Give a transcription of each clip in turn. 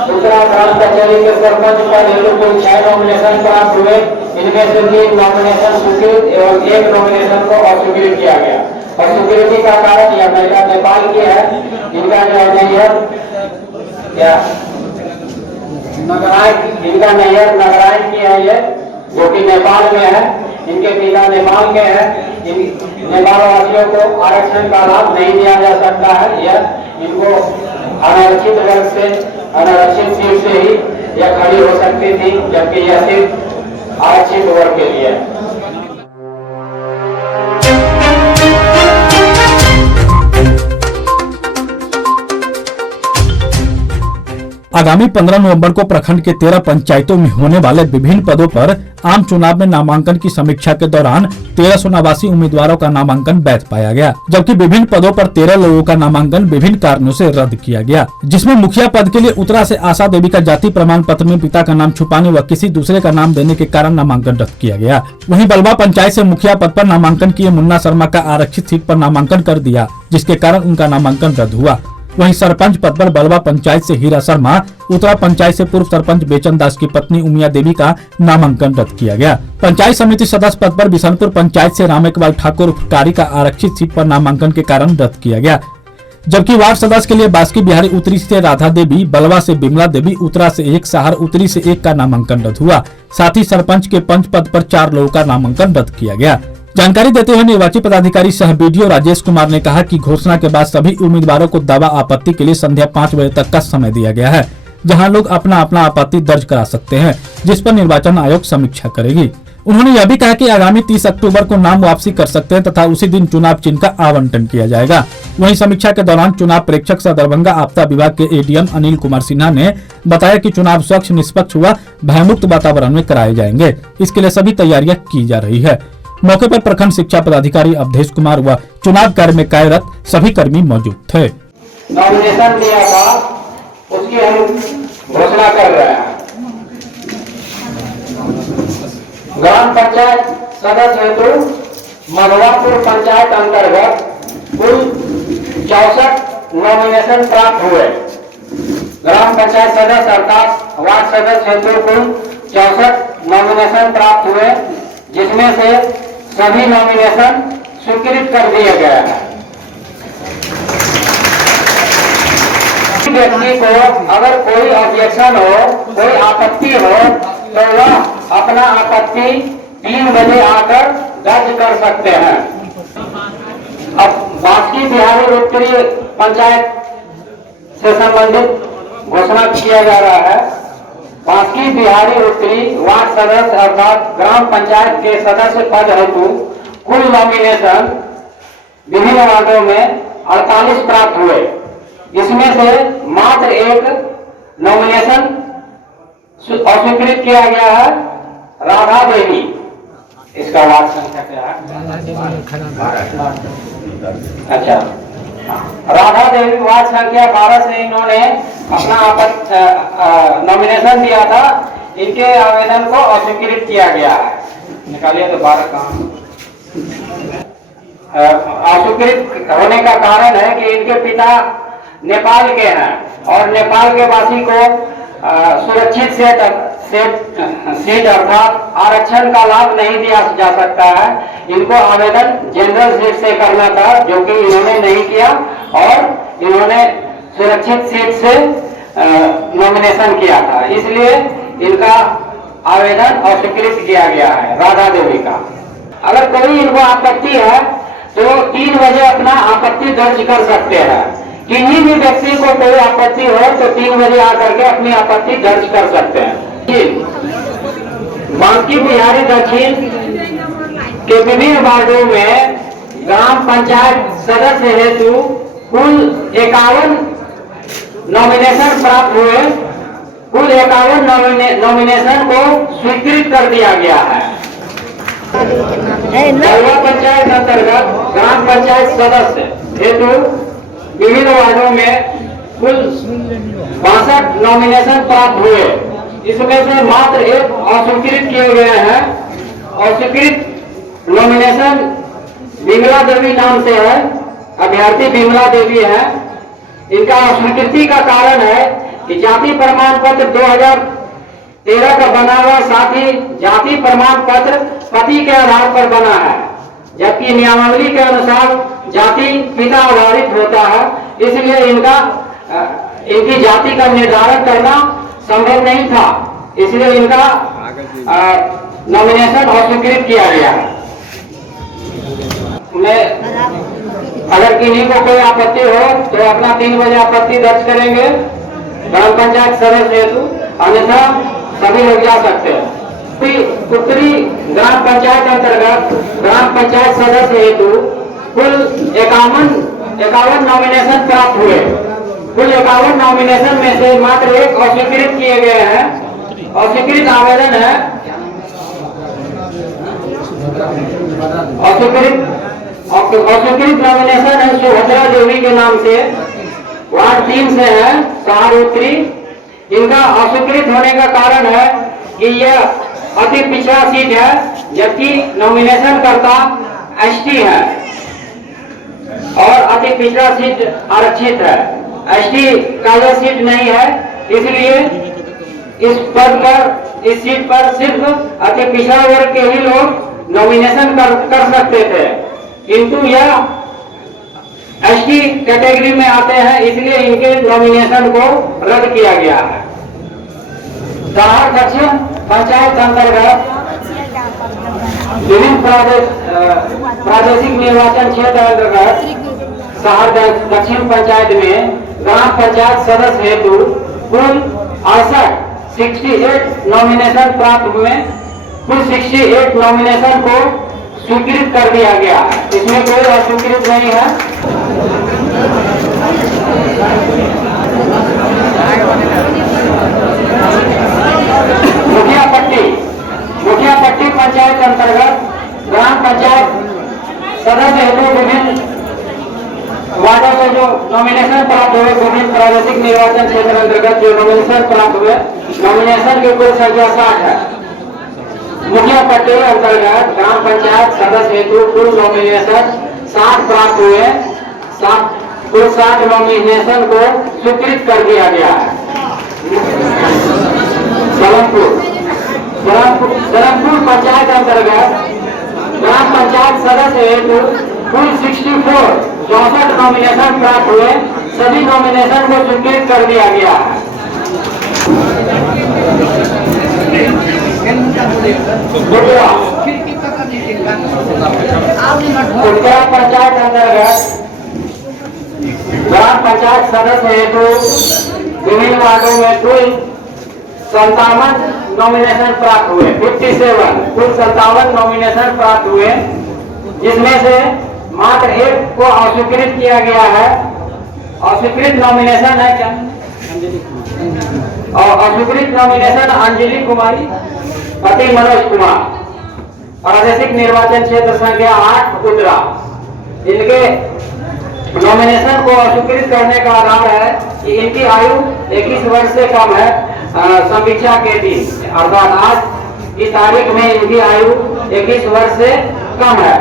उत्तरा ग्राम कचहरी के सरपंच पद हेतु कुल 6 नॉमिनेशन प्राप्त हुए। इनमें से 3 नॉमिनेशन स्वीकृत एवं 1 नॉमिनेशन को अस्वीकृत किया गया। अस्वीकृति का कारण यह महिला नेपाल की है। इनका जो नैयर क्या इनका नैयर नगरायन की है, ये जो कि नेपाल में है। इनके पिता नेपाल के हैं। नेपाल वासियों को आरक्षण का लाभ नहीं दिया जा सकता है। यह इनको अनारक्षित वर्ग से अनारक्षित सीट से ही यह खड़ी हो सकती थी, जबकि यह सिर्फ आरक्षित वर्ग के लिए है। आगामी 15 नवंबर को प्रखंड के 13 पंचायतों में होने वाले विभिन्न पदों पर आम चुनाव में नामांकन की समीक्षा के दौरान 1389 उम्मीदवारों का नामांकन वैध पाया गया, जबकि विभिन्न पदों पर 13 लोगों का नामांकन विभिन्न कारणों से रद्द किया गया, जिसमें मुखिया पद के लिए उत्तरा से आशा देवी का जाति प्रमाण पत्र में पिता का नाम छुपाने व किसी दूसरे का नाम देने के कारण नामांकन रद्द किया गया। वहीं बलवा पंचायत से मुखिया पद पर नामांकन किए मुन्ना शर्मा का आरक्षित सीट पर नामांकन कर दिया, जिसके कारण उनका नामांकन रद्द हुआ। वहीं सरपंच पद पर बलवा पंचायत से हीरा शर्मा, उत्तरा पंचायत से पूर्व सरपंच बेचन दास की पत्नी उमिया देवी का नामांकन रद्द किया गया। पंचायत समिति सदस्य पद पर बिशनपुर पंचायत से रामेकबाल ठाकुर कारी का आरक्षित सीट पर नामांकन के कारण रद्द किया गया, जबकि वार्ड सदस्य के लिए बास्की बिहारी उत्तरी से राधा देवी, बलवा से बिमला देवी, उत्तरा से 1, सहार उत्तरी से 1 का नामांकन रद्द हुआ। साथ ही सरपंच के पंच पद पर 4 लोगों का नामांकन रद्द किया गया। जानकारी देते हुए निर्वाची पदाधिकारी सह बीडीओ राजेश कुमार ने कहा कि घोषणा के बाद सभी उम्मीदवारों को दावा आपत्ति के लिए संध्या 5 बजे तक का समय दिया गया है, जहां लोग अपना अपना आपत्ति दर्ज करा सकते हैं, जिस पर निर्वाचन आयोग समीक्षा करेगी। उन्होंने यह भी कहा कि आगामी 30 अक्टूबर को नाम वापसी कर सकते हैं तथा उसी दिन चुनाव चिन्ह का आवंटन किया जाएगा। वहीं समीक्षा के दौरान चुनाव प्रेक्षक सह दरभंगा आपदा विभाग के एडीएम अनिल कुमार सिन्हा ने बताया कि चुनाव स्वच्छ, निष्पक्ष व भयमुक्त वातावरण में कराए जाएंगे। इसके लिए सभी तैयारियां की जा रही है। मौके पर प्रखंड शिक्षा पदाधिकारी अवधेश कुमार व चुनाव कार्य में कार्यरत सभी कर्मी मौजूद थे। नॉमिनेशन दिया था, उसकी हम घोषणा कर रहे हैं। ग्राम पंचायत सदस्य हेतु मधवापुर पंचायत अंतर्गत कुल 64 नॉमिनेशन प्राप्त हुए। ग्राम पंचायत सदस्य अर्थात वार्ड सदस्य हेतु कुल 64 नॉमिनेशन प्राप्त हुए, जिसमें से सभी नॉमिनेशन स्वीकृत कर दिया गया है। व्यक्ति को अगर कोई ऑब्जेक्शन हो, कोई आपत्ति हो, तो वह अपना आपत्ति 3 बजे आकर दर्ज कर सकते हैं। अब बास्की बिहारी उत्तरी पंचायत से संबंधित घोषणा किया जा रहा है। बास्की बिहारी उत्तरी वार्ड सदस्य अर्थात ग्राम पंचायत के सदस्य पद हेतु कुल नॉमिनेशन विभिन्न वार्डों में 48 प्राप्त हुए। इसमें से मात्र 1 नॉमिनेशन अस्वीकृत किया गया है, राधा देवी। इसका वार्ड संख्या क्या है? अच्छा, राधा देवी वार्ड संख्या 12 से इन्होंने अपना नॉमिनेशन दिया था। इनके आवेदन को अस्वीकृत किया गया है। निकालिए तो 12 कहाँ अस्वीकृत होने का कारण है कि इनके पिता नेपाल के हैं और नेपाल के वासी को सुरक्षित सीट अर्थात आरक्षण का लाभ नहीं दिया जा सकता है। इनको आवेदन जनरल सीट से करना था, जो कि इन्होंने नहीं किया और इन्होंने सुरक्षित सीट से नॉमिनेशन किया था, इसलिए इनका आवेदन अस्वीकृत किया गया है, राधा देवी का। अगर कोई इनको आपत्ति है तो 3 बजे अपना आपत्ति दर्ज कर सकते हैं। किसी भी व्यक्ति को कोई आपत्ति हो तो 3 बजे आकर के अपनी आपत्ति दर्ज कर सकते हैं। बांकी बिहारी दक्षिण के विभिन्न वार्डों में ग्राम पंचायत सदस्य हेतु कुल 51 नॉमिनेशन प्राप्त हुए। कुल 51 नॉमिनेशन को स्वीकृत कर दिया गया है। बलवा पंचायत अंतर्गत ग्राम पंचायत सदस्य हेतु विभिन्न वार्डों में कुल 62 नॉमिनेशन प्राप्त हुए। इसमें से मात्र 1 अस्वीकृत किए गए हैं। अस्वीकृत नॉमिनेशन बिमला देवी नाम से है, अभ्यर्थी बिमला देवी है। इनका अस्वीकृति का कारण है कि जाति प्रमाण पत्र 2013 का बना हुआ, साथ ही जाति प्रमाण पत्र पति के आधार पर बना है, जबकि नियमावली के अनुसार जाति पिता आधारित होता है, इसलिए इनकी जाति का निर्धारण करना संभव नहीं था, इसलिए इनका नॉमिनेशन अस्वीकृत किया गया। मैं अगर किन्हीं को कोई आपत्ति हो तो अपना 3 बजे आपत्ति दर्ज करेंगे ग्राम पंचायत सदस्य हेतु, अन्यथा सभी लोग जा सकते हैं। उत्तरी ग्राम पंचायत अंतर्गत ग्राम पंचायत सदस्य हेतु कुल 51 नॉमिनेशन प्राप्त हुए। कुल 51 नॉमिनेशन में से मात्र 1 अस्वीकृत किए गए हैं। अस्वीकृत आवेदन है अस्वीकृत नॉमिनेशन है सुभद्रा देवी के नाम से, वार्ड 3 से है, शहर उत्तरी। इनका अस्वीकृत होने का कारण है कि यह अति पिछड़ा सीट है, जबकि नॉमिनेशन करता एसटी है और अति पिछड़ा सीट आरक्षित है। एसटी का यह सीट नहीं है, इसलिए इस पद पर, इस सीट पर सिर्फ अति पिछड़ा वर्ग के ही लोग नॉमिनेशन कर सकते थे, किंतु यह एसटी कैटेगरी में आते हैं, इसलिए इनके नॉमिनेशन को रद्द किया गया है। शहर दक्षिण पंचायत अंतर्गत विभिन्न प्रादेशिक निर्वाचन क्षेत्र अंतर्गत शहर दक्षिण पंचायत में ग्राम पंचायत सदस्य हेतु कुल 68 नॉमिनेशन प्राप्त हुए। कुल 68 नॉमिनेशन को स्वीकृत कर दिया गया है, इसमें कोई अस्वीकृत नहीं है। मुखिया पट्टी पंचायत अंतर्गत ग्राम पंचायत सदस्य हेतु विभिन्न वार्डों से जो नॉमिनेशन प्राप्त हुए, विभिन्न प्रादेशिक निर्वाचन क्षेत्र अंतर्गत जो नॉमिनेशन प्राप्त हुए, नॉमिनेशन की कुल संख्या 60 है। मुखिया पट्टी अंतर्गत ग्राम पंचायत सदस्य हेतु कुल नॉमिनेशन 60 प्राप्त हुए। कुल 60 नॉमिनेशन को स्वीकृत कर दिया गया है। सलमपुर पंचायत अंतर्गत ग्राम पंचायत सदस्य हेतु कुल 64 नॉमिनेशन प्राप्त हुए। सभी नॉमिनेशन को स्वीकृत कर दिया गया है। उत्तरा पंचायत अंतर्गत ग्राम पंचायत सदस्य हेतु विभिन्न वार्डों में कुल 57 नॉमिनेशन प्राप्त हुए। 57 कुल 57 नॉमिनेशन प्राप्त हुए, जिसमें से मात्र 1 को अस्वीकृत किया गया है। अस्वीकृत नॉमिनेशन है क्या? और अस्वीकृत नॉमिनेशन अंजलि कुमारी पति मनोज कुमार, प्रादेशिक निर्वाचन क्षेत्र संख्या 8 उत्तरा। इनके नॉमिनेशन को अस्वीकृत करने का आधार है कि इनकी आयु 21 वर्ष से कम है। समीक्षा के दिन अर्थात आज की तारीख में इनकी आयु 21 वर्ष से कम है।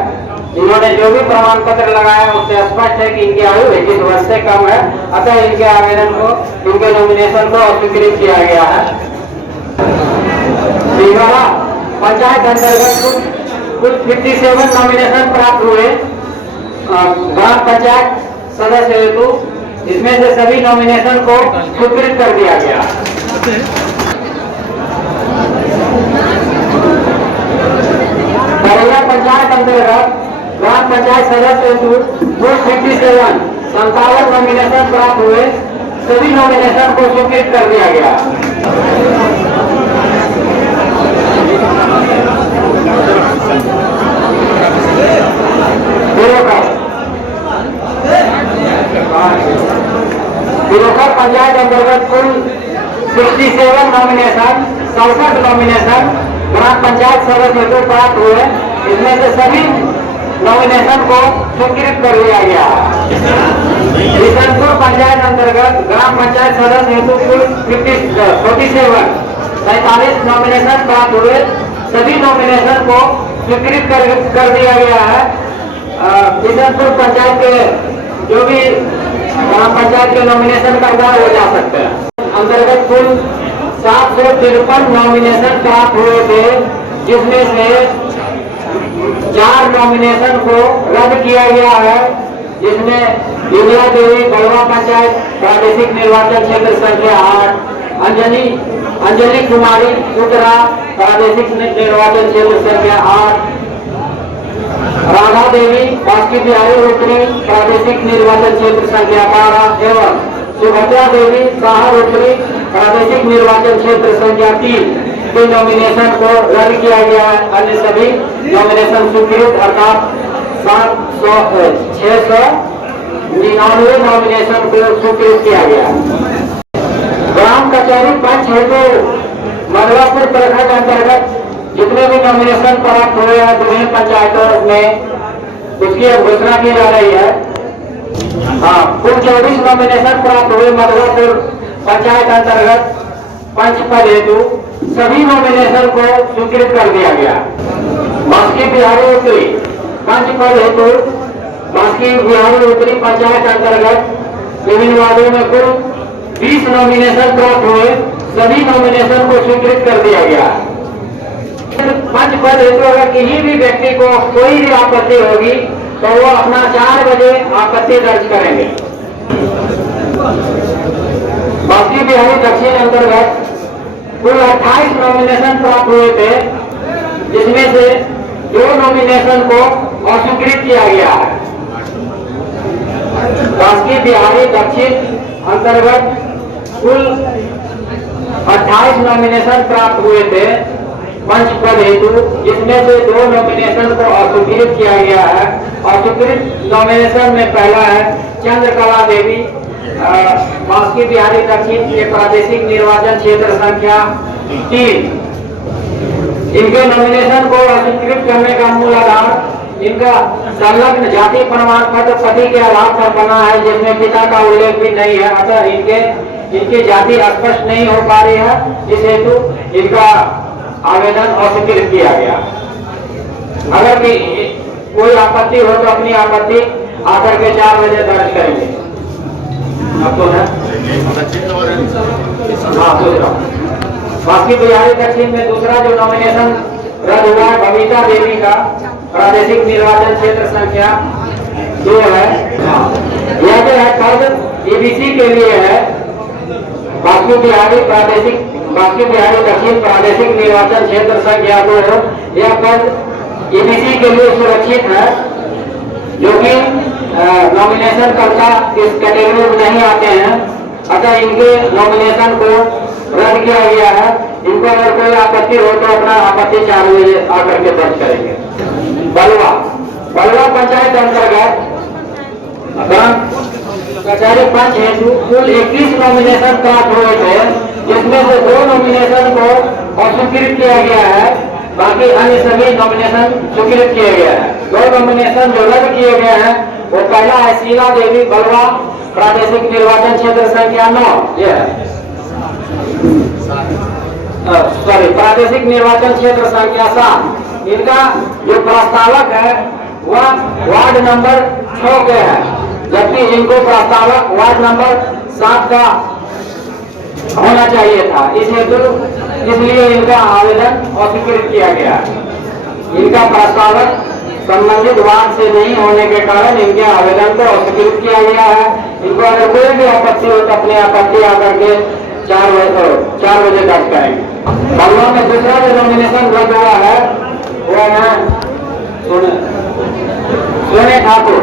इन्होंने जो भी प्रमाण पत्र लगाया उससे स्पष्ट है कि इनकी आयु 21 वर्ष से कम है, अतः इनके आवेदन को, इनके नॉमिनेशन को अस्वीकृत किया गया है। पंचायत अंतर्गत कुल 57 नॉमिनेशन प्राप्त हुए ग्राम पंचायत सदस्य हेतु, इसमें से सभी नॉमिनेशन को स्वीकृत कर दिया गया। बरैया पंचायत अंतर्गत ग्राम पंचायत सदस्य हेतु कुल 57 नॉमिनेशन प्राप्त हुए। सभी नॉमिनेशन को स्वीकृत कर दिया गया। बिरोखर पंचायत अंतर्गत कुल 67 नॉमिनेशन, 67 नॉमिनेशन ग्राम पंचायत सदस्य हेतु प्राप्त हुए। इसमें से सभी नॉमिनेशन को स्वीकृत कर लिया गया। बिशनपुर पंचायत अंतर्गत ग्राम पंचायत सदस्य हेतु कुल 47 नॉमिनेशन प्राप्त हुए। सभी नॉमिनेशन को स्वीकृत कर दिया गया है। बिशनपुर पंचायत के जो भी ग्राम पंचायत के नॉमिनेशन करता है वो जा सकते हैं। अंतर्गत कुल 753 नॉमिनेशन प्राप्त हुए थे, जिसमें से 4 नॉमिनेशन को रद्द किया गया है, जिसमें विमला देवी बलवा पंचायत प्रादेशिक निर्वाचन क्षेत्र संख्या 8, अंजलि कुमारी उत्तरा प्रादेशिक निर्वाचन क्षेत्र संख्या 8, राधा देवी बास्की बिहारी उत्तरी प्रादेशिक निर्वाचन क्षेत्र संख्या 12 एवं सुभद्रा देवी साहर उत्तरी प्रादेशिक निर्वाचन क्षेत्र संख्या 3 के नॉमिनेशन को रद्द किया गया है। अन्य सभी नॉमिनेशन स्वीकृत अर्थात 699 नॉमिनेशन को स्वीकृत किया गया। ग्राम कचहरी पंच हेतु मधुरापुर प्रखंड अंतर्गत जितने भी नॉमिनेशन प्राप्त हुए हैं विभिन्न पंचायतों में, उसकी अब घोषणा की जा रही है। हाँ, कुल 24 नॉमिनेशन प्राप्त हुए मधुरापुर पंचायत अंतर्गत पंच पद हेतु सभी नॉमिनेशन को स्वीकृत कर दिया गया। बास्की बिहारी उत्तरी पंच पद हेतु बास्की बिहारी उत्तरी पंचायत अंतर्गत विभिन्न वार्डों में कुल 20 नॉमिनेशन प्राप्त हुए, सभी नॉमिनेशन को स्वीकृत कर दिया गया। पंच पद हेतु अगर किसी भी व्यक्ति को कोई भी आपत्ति होगी तो वो अपना 4 बजे आपत्ति दर्ज करेंगे। बास्की बिहारी दक्षिण अंतर्गत कुल 28 नॉमिनेशन प्राप्त हुए थे, जिसमें से 2 नॉमिनेशन को अस्वीकृत किया गया है। बास्की बिहारी दक्षिण अंतर्गत कुल 28 नॉमिनेशन प्राप्त हुए थे पंच पद हेतु, जिसमें से 2 नॉमिनेशन को अस्वीकृत किया गया है। अस्वीकृत नॉमिनेशन में पहला है चंद्रकला देवी बास्की बिहारी दक्षिण के प्रादेशिक निर्वाचन क्षेत्र संख्या 3। इनके नॉमिनेशन को अस्वीकृत करने का मूल आधार इनका संलग्न जाति प्रमाण पत्र पति के आधार पर बना है, जिसमें पिता का उल्लेख भी नहीं है, अतः इनकी जाति स्पष्ट नहीं हो पा रही है। इस हेतु इनका आवेदन अस्वीकृत किया गया। अगर कोई आपत्ति हो तो अपनी आपत्ति आकर के 4 बजे दर्ज करेंगे। आपको है बास्की बिहारी दक्षिण में दूसरा जो नॉमिनेशन रद्द हुआ है बबीता देवी का प्रादेशिक निर्वाचन क्षेत्र संख्या 2 है। यह जो है पद ईबीसी के लिए है। बास्की बिहारी दक्षिण प्रादेशिक निर्वाचन क्षेत्र संख्या 2, यह पद ईबीसी के लिए सुरक्षित है, जो कि नॉमिनेशन करता इस कैटेगरी में नहीं आते हैं, अतः इनके नॉमिनेशन को रद्द किया गया है। इनको अगर कोई आपत्ति हो तो अपना आपत्ति 4 बजे आकर के दर्ज करेंगे। बलवा पंचायत अंतर्गत कचहरी पंच हेतु कुल 21 नॉमिनेशन प्राप्त हुए थे, जिसमें से 2 नॉमिनेशन को अस्वीकृत किया गया है, बाकी अन्य सभी नॉमिनेशन स्वीकृत किए गए हैं। 2 नॉमिनेशन जो रद्द किए गए हैं वो पहला है शीला देवी बलवा प्रादेशिक निर्वाचन क्षेत्र संख्या 9, प्रादेशिक निर्वाचन क्षेत्र संख्या 7। इनका जो प्रस्तावक है वह वार्ड नंबर 6 के है, जबकि इनको प्रस्तावक वार्ड नंबर 7 का होना चाहिए था। इस हेतु इसलिए इनका आवेदन अस्वीकृत किया गया। इनका प्रस्तावक संबंधित वार्ड से नहीं होने के कारण इनके आवेदन को अस्वीकृत किया गया है। इनको अगर कोई भी आपत्ति हो तो अपनी आपत्ति आकर के 4 बजे दर्ज करेंगे। बलवा में दूसरा जो नॉमिनेशन रद्द हुआ है वो है सोने ठाकुर।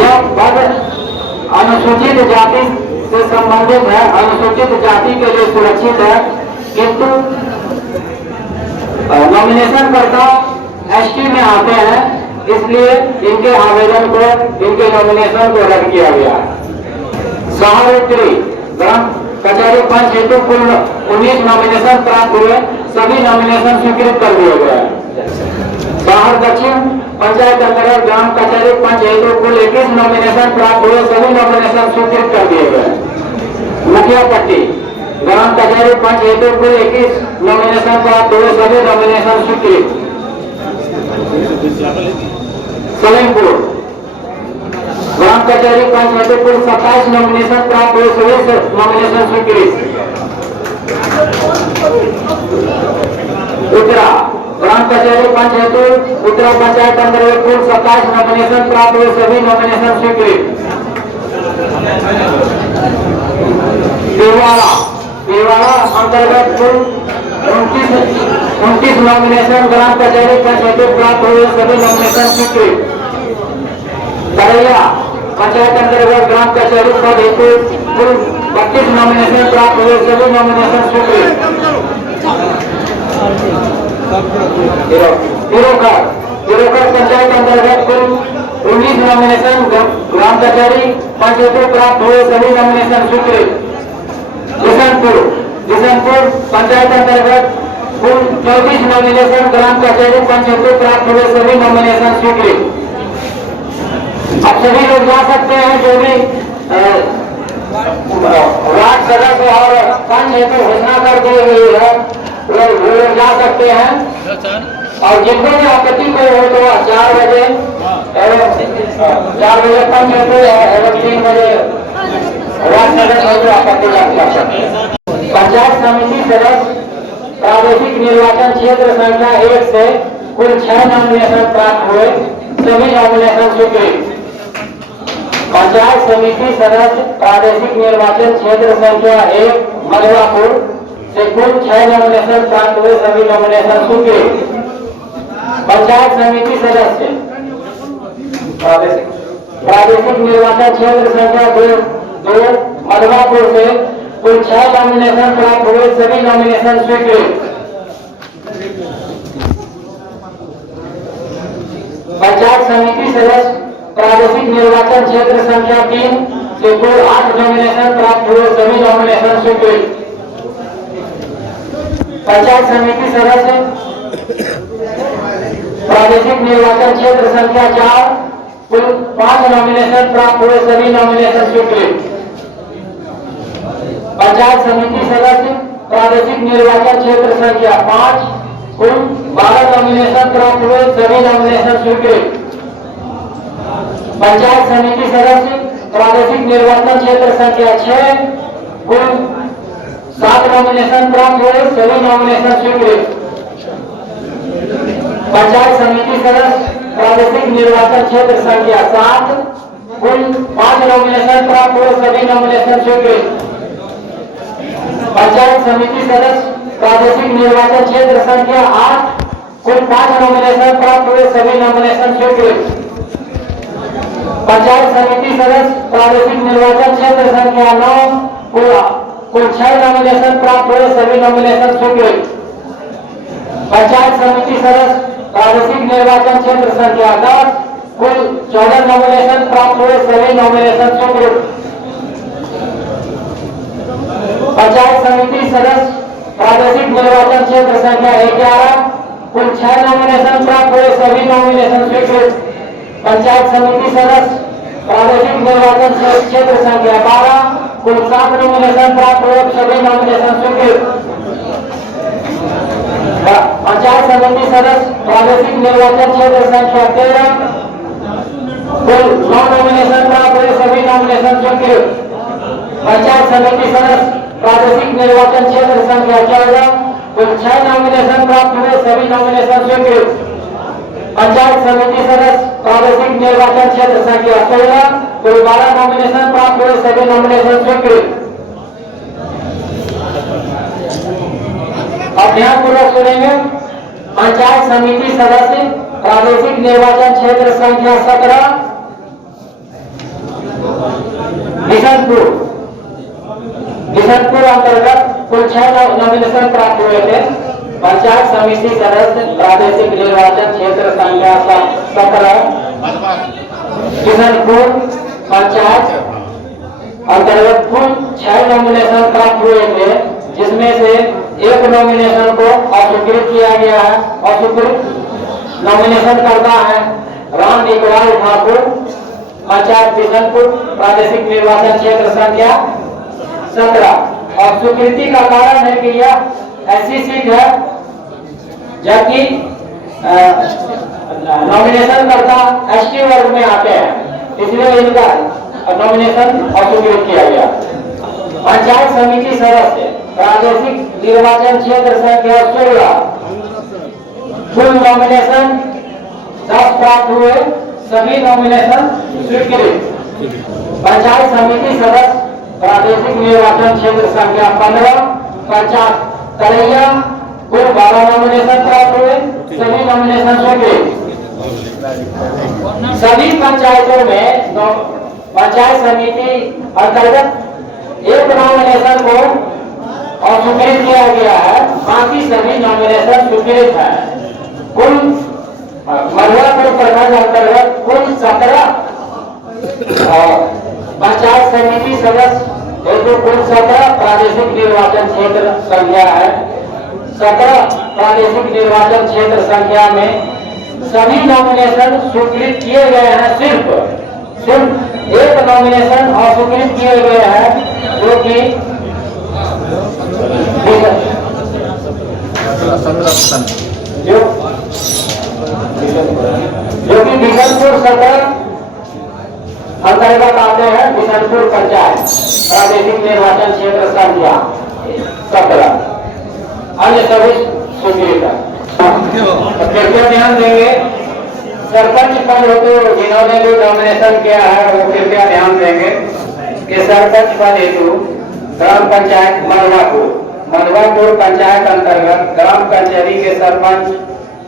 यह पद अनुसूचित जाति से संबंधित है, अनुसूचित जाति के लिए सुरक्षित है, किंतु नॉमिनेशन करता एसटी में आते हैं, इसलिए इनके आवेदन को, इनके नॉमिनेशन को रद्द किया गया है। सहायत्री ग्राम कचहरी पंच हेतु कुल 19 नॉमिनेशन प्राप्त हुए, सभी नॉमिनेशन स्वीकृत कर दिए गए हैं। बाहर दक्षिण पंचायत अंतर्गत ग्राम कचहरी पंच हेतु कुल 21 नॉमिनेशन प्राप्त हुए, सभी नॉमिनेशन स्वीकृत कर दिए गए। मुखिया पट्टी ग्राम कचहरी पंच हेतु कुल 21 नॉमिनेशन प्राप्त हुए, सभी नॉमिनेशन स्वीकृत। सलेमपुर ग्राम कचहरी पंच हेतु कुल 27 नॉमिनेशन प्राप्त हुए, सभी नॉमिनेशन स्वीकृत। उत्तरा ग्राम कचहरी पंच हेतु उत्तरा पंचायत अंतर्गत कुल 27 नॉमिनेशन प्राप्त हुए, सभी नॉमिनेशन स्वीकृत। देवाड़ा अंतर्गत कुल 29 नॉमिनेशन ग्राम कचहरी पंच हेतु प्राप्त हुए, सभी नॉमिनेशन स्वीकृत। करैया पंचायत अंतर्गत ग्राम कचहरी पद हेतु कुल 32 नॉमिनेशन प्राप्त हुए, सभी नॉमिनेशन स्वीकृत। तिरोकर पंचायत अंतर्गत कुल 19 नॉमिनेशन ग्राम कचहरी पंच हेतु प्राप्त हुए, सभी नॉमिनेशन स्वीकृत। बिशनपुर पंचायत अंतर्गत कुल 34 नॉमिनेशन ग्राम कचहरी पंच हेतु प्राप्त हुए, सभी नॉमिनेशन स्वीकृत। अब सभी लोग जा सकते हैं जो भी वार्ड सदस्य और पंच हेतु घोषणा कर दी गई है वो लोग जा सकते हैं। और जिनको भी आपत्ति कोई हो तो 4 बजे एवं 4 बजे पंच हेतु एवं 3 बजे वार्ड सदस्य हेतु आपत्ति कर सकते हैं। पंचायत समिति सदस्य प्रादेशिक निर्वाचन क्षेत्र संख्या 1 से कुल 6 नॉमिनेशन प्राप्त हुए, सभी नॉमिनेशन स्वीकृत। पंचायत समिति सदस्य प्रादेशिक निर्वाचन क्षेत्र संख्या 1 मधुरापुर से कुल 6 नॉमिनेशन प्राप्त हुए, सभी नॉमिनेशन स्वीकृत। पंचायत समिति सदस्य प्रादेशिक निर्वाचन क्षेत्र संख्या 2 मधुरापुर से कुल 6 नॉमिनेशन प्राप्त हुए, सभी नॉमिनेशन स्वीकृत। पंचायत समिति सदस्य प्रादेशिक निर्वाचन क्षेत्र संख्या 3 से कुल 8 नॉमिनेशन प्राप्त हुए, सभी नॉमिनेशन स्वीकृत। पंचायत समिति सदस्य प्रादेशिक निर्वाचन क्षेत्र संख्या 4 कुल 5 नॉमिनेशन प्राप्त हुए, सभी नॉमिनेशन स्वीकृत। पंचायत समिति सदस्य प्रादेशिक निर्वाचन क्षेत्र संख्या 5 कुल 12 नॉमिनेशन प्राप्त हुए, सभी नॉमिनेशन स्वीकृत। पंचायत समिति सदस्य प्रादेशिक निर्वाचन क्षेत्र संख्या 6 कुल 7 नॉमिनेशन प्राप्त हुए, सभी नॉमिनेशन स्वीकृत। पंचायत समिति सदस्य प्रादेशिक निर्वाचन क्षेत्र संख्या 7 कुल 5 नॉमिनेशन प्राप्त हुए, सभी नॉमिनेशन स्वीकृत। पंचायत समिति सदस्य प्रादेशिक निर्वाचन क्षेत्र संख्या 8 कुल 5 नॉमिनेशन प्राप्त हुए, सभी नॉमिनेशन स्वीकृत। पंचायत समिति सदस्य प्रादेशिक निर्वाचन क्षेत्र संख्या 9 कुल 6 नॉमिनेशन प्राप्त हुए, सभी नॉमिनेशन स्वीकृत। पंचायत समिति सदस्य प्रादेशिक निर्वाचन क्षेत्र संख्या 10 कुल 14 नॉमिनेशन प्राप्त हुए, सभी नॉमिनेशन स्वीकृत। पंचायत समिति सदस्य प्रादेशिक निर्वाचन क्षेत्र संख्या 11 कुल 6 नॉमिनेशन प्राप्त हुए, सभी नॉमिनेशन स्वीकृत। पंचायत समिति सदस्य प्रादेशिक निर्वाचन क्षेत्र संख्या 12 कुल 7 नॉमिनेशन प्राप्त हुए, सभी नॉमिनेशन स्वीकृत। पंचायत समिति सदस्य प्रादेशिक निर्वाचन क्षेत्र संख्या 13 कुल 9 नॉमिनेशन प्राप्त हुए, सभी नॉमिनेशन स्वीकृत। पंचायत समिति सदस्य प्रादेशिक निर्वाचन क्षेत्र संख्या 14 कुल 6 नॉमिनेशन प्राप्त हुए, सभी नॉमिनेशन स्वीकृत। पंचायत समिति सदस्य प्रादेशिक निर्वाचन क्षेत्र संख्या 16 कुल 12 नॉमिनेशन प्राप्त हुए, सभी नॉमिनेशन स्वीकृत। अब ध्यानपूर्वक सुनेंगे। पंचायत समिति सदस्य प्रादेशिक निर्वाचन क्षेत्र संख्या 17 बिशनपुर अंतर्गत कुल 6 नॉमिनेशन प्राप्त हुए थे। पंचायत समिति सदस्य प्रादेशिक निर्वाचन क्षेत्र संख्या 17 बिशनपुर पंचायत अंतर्गत कुल 6 नॉमिनेशन प्राप्त हुए थे, जिसमें से एक नॉमिनेशन को अस्वीकृत किया गया है। अस्वीकृत नॉमिनेशन करता है राम इकबाल ठाकुर, पंचायत बिशनपुर, प्रादेशिक निर्वाचन क्षेत्र संख्या 17। और स्वीकृति का कारण है कि यह ऐसी सीट है जबकि नॉमिनेशन करता एसटी वर्ग में आते हैं, इसलिए इनका नॉमिनेशन अस्वीकृत किया गया। पंचायत समिति सदस्य प्रादेशिक निर्वाचन क्षेत्र संख्या 16, कुल नॉमिनेशन 10 प्राप्त हुए, सभी नॉमिनेशन स्वीकृत। पंचायत समिति सदस्य प्रादेशिक निर्वाचन क्षेत्र संख्या 15 पंचायत तरैया, कुल 12 नॉमिनेशन प्राप्त हुए, सभी नॉमिनेशन स्वीकृत। सभी पंचायतों में पंचायत समिति अंतर्गत एक नॉमिनेशन को अस्वीकृत किया गया है, बाकी सभी नॉमिनेशन स्वीकृत है। कुल मधुरापुर प्रखंड अंतर्गत कुल 17 पंचायत समिति सदस्य हेतु कुल 17 प्रादेशिक निर्वाचन क्षेत्र संख्या है। 17 प्रादेशिक निर्वाचन क्षेत्र संख्या में सभी नॉमिनेशन स्वीकृत किए गए हैं। सिर्फ एक नॉमिनेशन अस्वीकृत किए गए हैं, जो कि बिशनपुर सदर अंतर्गत आते हैं। बिशनपुर पंचायत प्रादेशिक निर्वाचन क्षेत्र संख्या 17, अन्य सभी स्वीकृत है। कृपया ध्यान देंगे, सरपंच पद हेतु जिन्होंने भी नॉमिनेशन किया है वो कृपया ध्यान देंगे कि सरपंच पद हेतु ग्राम पंचायत मधुरापुर पंचायत अंतर्गत ग्राम कचहरी के सरपंच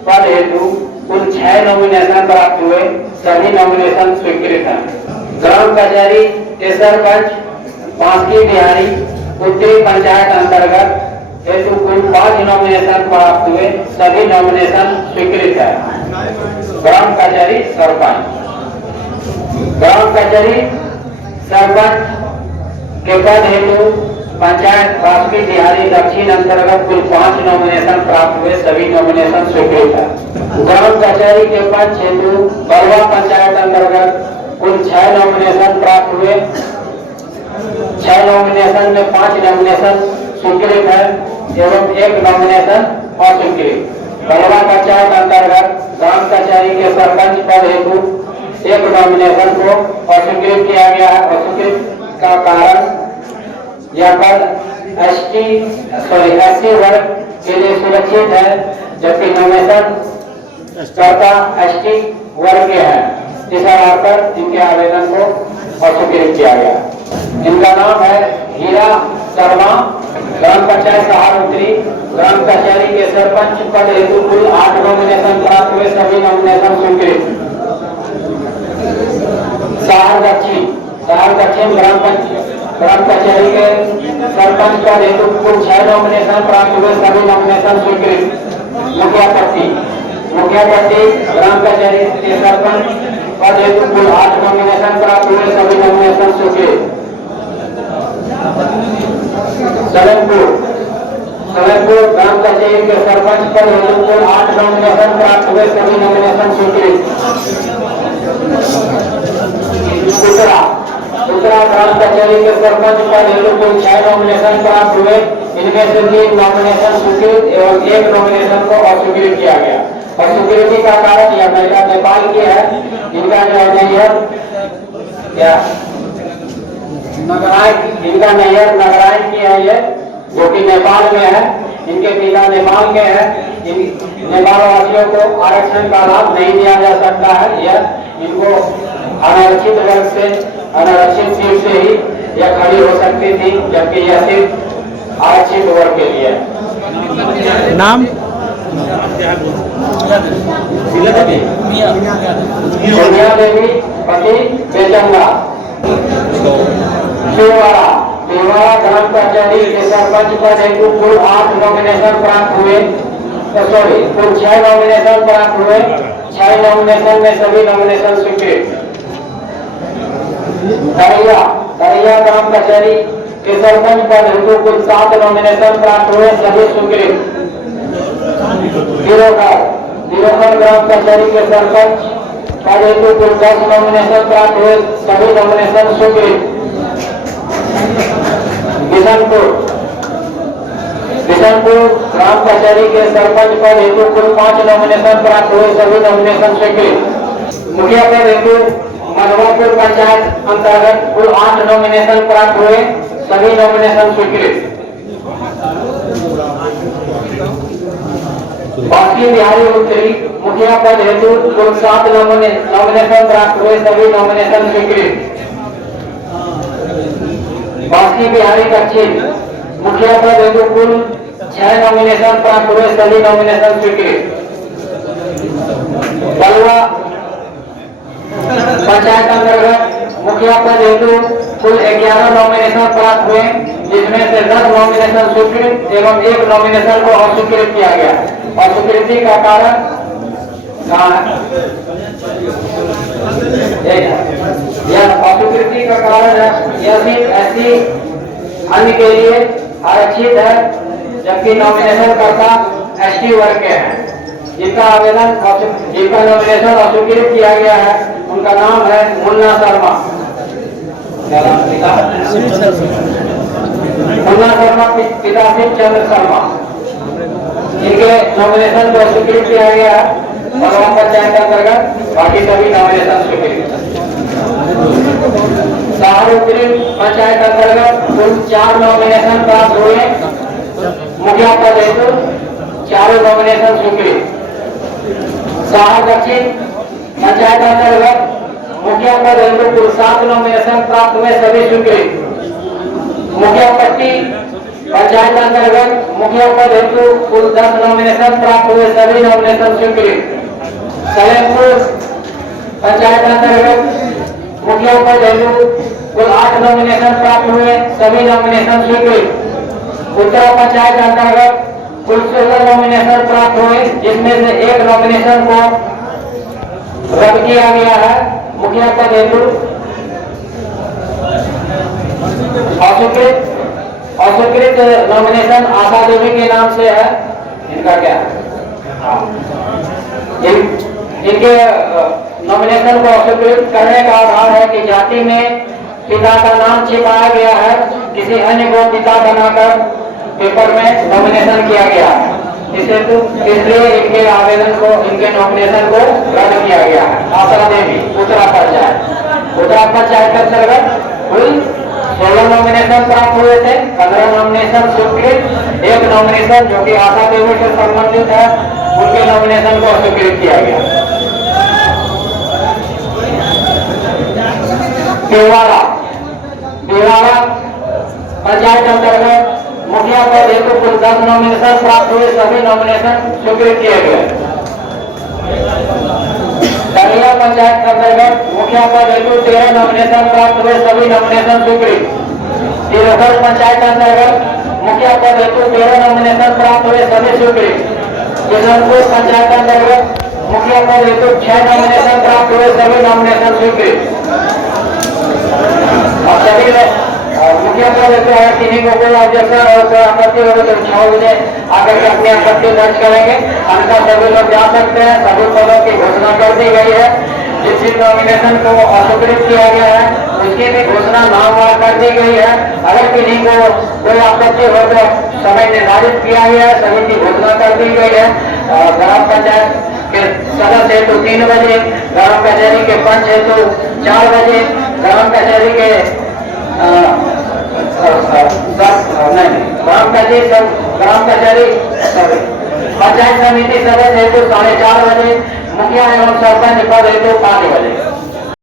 पद हेतु कुल 6 नॉमिनेशन प्राप्त हुए, सभी नॉमिनेशन स्वीकृत हैं। ग्राम कचहरी के सरपंच बांसकी बिहारी उत्तरी पंचायत अंतर्गत हेतु कुल 5 नॉमिनेशन प्राप्त हुए, सभी नॉमिनेशन स्वीकृत है। ग्राम कचहरी सरपंच, ग्राम कचहरी सरपंच के पद हेतु पंचायत बांसकी बिहारी दक्षिण अंतर्गत कुल 5 नॉमिनेशन प्राप्त हुए, सभी नॉमिनेशन स्वीकृत है। ग्राम कचहरी के पद हेतु बलवा पंचायत अंतर्गत कुल 6 नॉमिनेशन प्राप्त हुए, 6 नॉमिनेशन में 5 नॉमिनेशन स्वीकृत है एवं 1 नॉमिनेशन अस्वीकृत। बलवा पंचायत अंतर्गत ग्राम कचहरी के सरपंच पद हेतु 1 नॉमिनेशन को अस्वीकृत किया गया है। अस्वीकृत का कारण यह पद एससी वर्ग के लिए सुरक्षित है, जबकि नॉमिनेशन करता एसटी वर्ग के हैं। इस आधार पर इनके आवेदन को अस्वीकृत किया गया। इनका नाम है हीरा शर्मा, ग्राम पंचायत सहारनपुरी। ग्राम कचहरी के सरपंच पद हेतु कुल 8 नॉमिनेशन प्राप्त हुए, सभी नॉमिनेशन स्वीकृत। सहार दक्षिण ग्राम कचहरी के सरपंच पद हेतु कुल 6 नॉमिनेशन प्राप्त हुए, सभी नॉमिनेशन स्वीकृत। मुखिया पट्टी ग्राम कचहरी के सरपंच पद हेतु कुल 8 नॉमिनेशन प्राप्त हुए, सभी नॉमिनेशन स्वीकृत। सलेमपुर ग्राम कचहरी के सरपंच पद हेतु कुल 8 नॉमिनेशन प्राप्त हुए, सभी नॉमिनेशन स्वीकृत। उत्तरा ग्राम कचहरी के सरपंच पद हेतु कुल 6 नॉमिनेशन प्राप्त हुए, इनमें से 3 नॉमिनेशन स्वीकृत एवं 1 नॉमिनेशन को अस्वीकृत किया गया। अस्वीकृति का कारण यह महिला नेपाल की है। इनका जो नैयर नगरायन की है, ये जो कि नेपाल में है। इनके पिता नेपाल के हैं। नेपाल वासियों को आरक्षण का लाभ नहीं दिया जा सकता है। यह इनको अनारक्षित वर्ग से अनारक्षित सीट से ही यह खड़ी हो सकती थी, जबकि यह सिर्फ आरक्षित वर्ग के लिए। नाम सोनिया देवी पति बेचंगा। शिववाड़ा ग्राम कचहरी के सरपंच पद हेतु कुल 8 नॉमिनेशन प्राप्त हुए, कुल 6 नॉमिनेशन प्राप्त हुए, 6 नॉमिनेशन में सभी नॉमिनेशन स्वीकृत। तरैया ग्राम कचहरी के सरपंच पद हेतु कुल 7 नॉमिनेशन प्राप्त हुए, सभी स्वीकृत। दिरोगढ़ ग्राम कचहरी के सरपंच पद हेतु कुल 10 नॉमिनेशन प्राप्त हुए, सभी नॉमिनेशन स्वीकृत। बिशनपुर ग्राम कचहरी के सरपंच पद हेतु कुल 5 नॉमिनेशन प्राप्त हुए, सभी नॉमिनेशन स्वीकृत। मुखिया पद हेतु मधुपुर पंचायत अंतर्गत कुल 8 नॉमिनेशन प्राप्त हुए, सभी नॉमिनेशन स्वीकृत। बाकी बिहारी उत्तरी मुखिया पद हेतु कुल 7 नॉमिनेशन प्राप्त हुए, सभी नॉमिनेशन स्वीकृत। बाकी बिहारी दक्षिण मुखिया पद हेतु कुल 6 नॉमिनेशन प्राप्त हुए, सभी नॉमिनेशन स्वीकृत। बलुआ पंचायत अंतर्गत मुखिया पद हेतु कुल 11 नॉमिनेशन प्राप्त हुए, जिसमें से 10 नॉमिनेशन स्वीकृत एवं 1 नॉमिनेशन को अस्वीकृत किया गया। अस्वीकृति का कारण कहाँ है? यह अस्वीकृति का कारण है, यह सिर्फ ऐसी अन्य के लिए आरक्षित है, जबकि नॉमिनेशन करता एसटी वर्ग के हैं। जिनका नॉमिनेशन अस्वीकृत किया गया है, उनका नाम है मुन्ना शर्मा। मुन्ना शर्मा पिता शिवचंद्र शर्मा, इनके नॉमिनेशन को स्वीकृत किया गया है बलुआ पंचायत अंतर्गत, बाकी सभी नॉमिनेशन स्वीकृत। सहारनपुर पंचायत अंतर्गत कुल 4 नॉमिनेशन प्राप्त हुए, मुखिया पद हेतु 4 नॉमिनेशन स्वीकृत। सहार दक्षिण पंचायत अंतर्गत मुखिया पद हेतु कुल 7 नॉमिनेशन प्राप्त हुए, सभी स्वीकृत। मुखिया पट्टी पंचायत अंतर्गत मुखिया पद हेतु कुल 10 नॉमिनेशन प्राप्त हुए, सभी नॉमिनेशन स्वीकृत। सलेमपुर पंचायत अंतर्गत मुखिया पद हेतु कुल 8 नॉमिनेशन प्राप्त हुए, सभी नॉमिनेशन स्वीकृत। उत्तरा पंचायत अंतर्गत कुल 16 नॉमिनेशन प्राप्त हुए, जिसमें से 1 नॉमिनेशन को रद्द किया गया है। मुखिया पद हेतु अस्वीकृत नॉमिनेशन आशा देवी के नाम से है। इनका क्या है? इनके नॉमिनेशन को अस्वीकृत करने का आधार है कि जाति में पिता का नाम छिपाया गया है, किसी अन्य को पिता बनाकर पेपर में नॉमिनेशन किया गया है, इसलिए इनके आवेदन को, इनके नॉमिनेशन को रद्द किया गया है। आशा देवी उत्तरा पंचायत अंतर्गत कुल 16 नॉमिनेशन प्राप्त हुए थे, 15 नॉमिनेशन स्वीकृत, 1 नॉमिनेशन जो कि आशा देवी से संबंधित है, उनके नॉमिनेशन को स्वीकृत किया गया। बिहारा पंचायत अंतर्गत मुखिया पद हेतु कुल 10 नॉमिनेशन प्राप्त हुए, सभी नॉमिनेशन स्वीकृत किए गए। दलिया पंचायत अंतर्गत मुखिया पद हेतु 13 नॉमिनेशन प्राप्त हुए, सभी नॉमिनेशन स्वीकृत। तिरसठ पंचायत अंतर्गत मुखिया पद हेतु 13 नॉमिनेशन प्राप्त हुए, सभी स्वीकृत। किशनपुर पंचायत अंतर्गत मुखिया पद हेतु 6 नॉमिनेशन प्राप्त हुए, सभी नॉमिनेशन स्वीकृत। और सभी मुखिया पद हेतु है, किन्हीं को कोई ऑब्जेक्शन और कोई आपत्ति हो तो 6 बजे आकर के अपनी आपत्ति दर्ज करेंगे, अन्यथा सभी लोग जा सकते हैं। सभी पदों की घोषणा कर दी गई है। जिस जिस नॉमिनेशन को अस्वीकृत किया गया है, उसकी भी घोषणा नामवार कर दी गई है। अगर किन्हीं को कोई आपत्ति हो तो समय निर्धारित किया गया है, सभी की घोषणा कर दी गई है। ग्राम पंचायत के सदस्य हेतु 3 बजे, ग्राम कचहरी के पंच हेतु 4 बजे, ग्राम कचहरी के ग्राम कचहरी पंचायत समिति सदस्य हेतु 4:30 बजे, मुखिया एवं सरपंच पद हेतु 5 बजे।